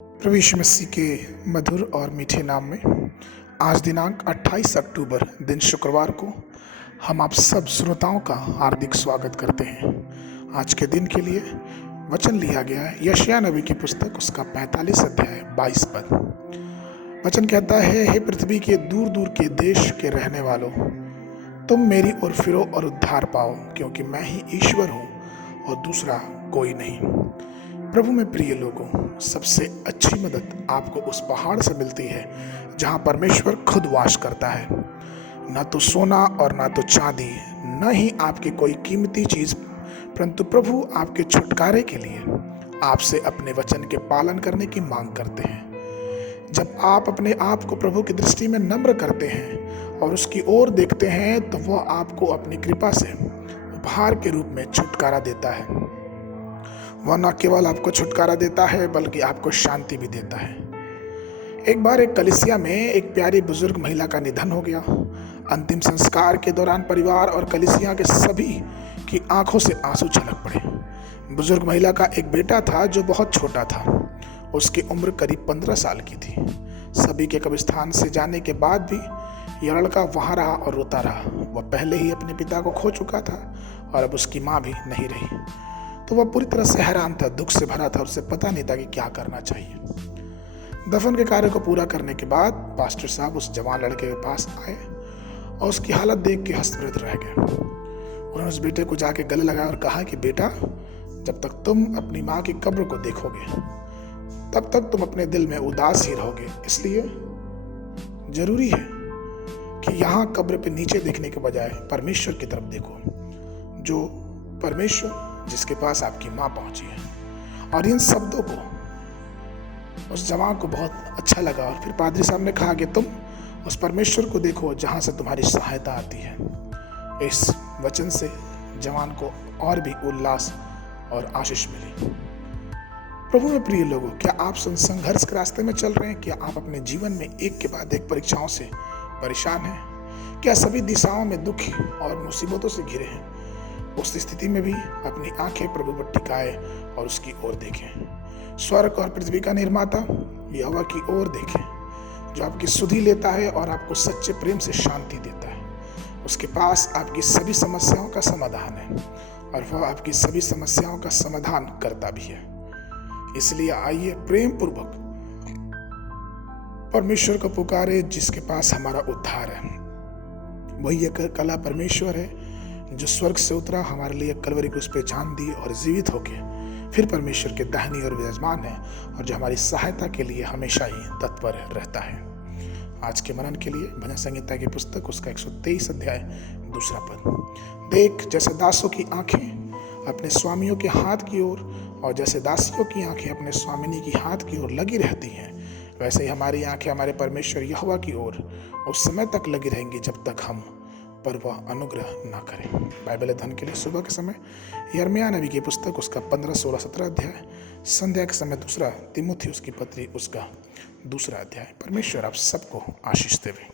प्रभु यीशु मसीह के मधुर और मीठे नाम में आज दिनांक 28 अक्टूबर दिन शुक्रवार को हम आप सब श्रोताओं का हार्दिक स्वागत करते हैं। आज के दिन के लिए वचन लिया गया है यशायाह नबी की पुस्तक उसका 45 अध्याय 22 पद। वचन कहता है, हे पृथ्वी के दूर दूर के देश के रहने वालों, तुम मेरी ओर फिरो और उद्धार पाओ, क्योंकि मैं ही ईश्वर हूँ और दूसरा कोई नहीं। प्रभु में प्रिय लोगों, सबसे अच्छी मदद आपको उस पहाड़ से मिलती है जहाँ परमेश्वर खुद वास करता है। न तो सोना और न तो चांदी, न ही आपकी कोई कीमती चीज, परंतु प्रभु आपके छुटकारे के लिए आपसे अपने वचन के पालन करने की मांग करते हैं। जब आप अपने आप को प्रभु की दृष्टि में नम्र करते हैं और उसकी ओर देखते हैं, तो वह आपको अपनी कृपा से उपहार के रूप में छुटकारा देता है। वह न केवल आपको छुटकारा देता है बल्कि आपको शांति भी देता है। एक बार एक कलीसिया में एक प्यारी बुजुर्ग महिला का निधन हो गया। अंतिम संस्कार के दौरान परिवार और कलीसिया के सभी की आंखों से आंसू छलक पड़े। बुजुर्ग महिला का एक बेटा था जो बहुत छोटा था। उसकी उम्र करीब 15 साल की थी। सभी के कब्रिस्तान से जाने के बाद भी यह लड़का वहां रहा और रोता रहा। वह पहले ही अपने पिता को खो चुका था और अब उसकी माँ भी नहीं रही, तो वह पूरी तरह से हैरान था, दुख से भरा था। उसे पता नहीं था कि क्या करना चाहिए। दफन के कार्य को पूरा करने के बाद पास्टर साहब उस जवान लड़के के पास आए और उसकी हालत देख के हस्तप्रत रह गए। उन्होंने उस बेटे को जाके गले लगाया और कहा कि बेटा, जब तक तुम अपनी माँ की कब्र को देखोगे तब तक तुम अपने दिल में उदास ही रहोगे। इसलिए जरूरी है कि यहाँ कब्र पे नीचे देखने के बजाय परमेश्वर की तरफ देखो, जो परमेश्वर जिसके पास आपकी माँ पहुंची है। और इन शब्दों को उस जवान को बहुत अच्छा लगा और फिर पादरी साहब ने कहा कि तुम उस परमेश्वर को देखो जहां से तुम्हारी सहायता आती है। इस वचन से जवान को और भी उल्लास और आशीष मिली। प्रभु में प्रिय लोगों, क्या आप संघर्ष के रास्ते में चल रहे हैं? क्या आप अपने जीवन में एक के बाद एक परीक्षाओं से परेशान हैं? क्या सभी दिशाओं में दुख और मुसीबतों से घिरे हैं? उस स्थिति में भी अपनी आंखें प्रभु पर टिकाए और उसकी ओर देखें। स्वर्ग और पृथ्वी का निर्माता यहोवा की ओर देखें, जो आपकी सुधि लेता है और आपको सच्चे प्रेम से शांति देता है। उसके पास आपकी सभी समस्याओं का समाधान है और वह आपकी सभी समस्याओं का समाधान करता भी है। इसलिए आइए प्रेम पूर्वक परमेश्वर को पुकारे, जिसके पास हमारा उद्धार है। वही एक कला परमेश्वर है जो स्वर्ग से उतरा, हमारे लिए कलवरी क्रूस पे जान दी और जीवित होके फिर परमेश्वर के दाहिनी ओर विराजमान है और जो हमारी सहायता के लिए हमेशा ही तत्पर रहता है। आज के मनन के लिए भजन संहिता की पुस्तक उसका 123 अध्याय 2 पद। देख, जैसे दासों की आंखें अपने स्वामियों के हाथ की ओर और जैसे दासियों की आंखें अपने स्वामिनी की हाथ की ओर लगी रहती हैं, वैसे ही हमारी आंखें हमारे परमेश्वर यहोवा की ओर उस समय तक लगी रहेंगी जब तक हम पर वह अनुग्रह ना करें। बाइबल अध्ययन के लिए सुबह के समय यिर्मयाह नबी की पुस्तक उसका 15, 16, 17 अध्याय। संध्या के समय 2 तीमुथियुस की पत्री उसका 2 अध्याय। परमेश्वर आप सबको आशीष देवे।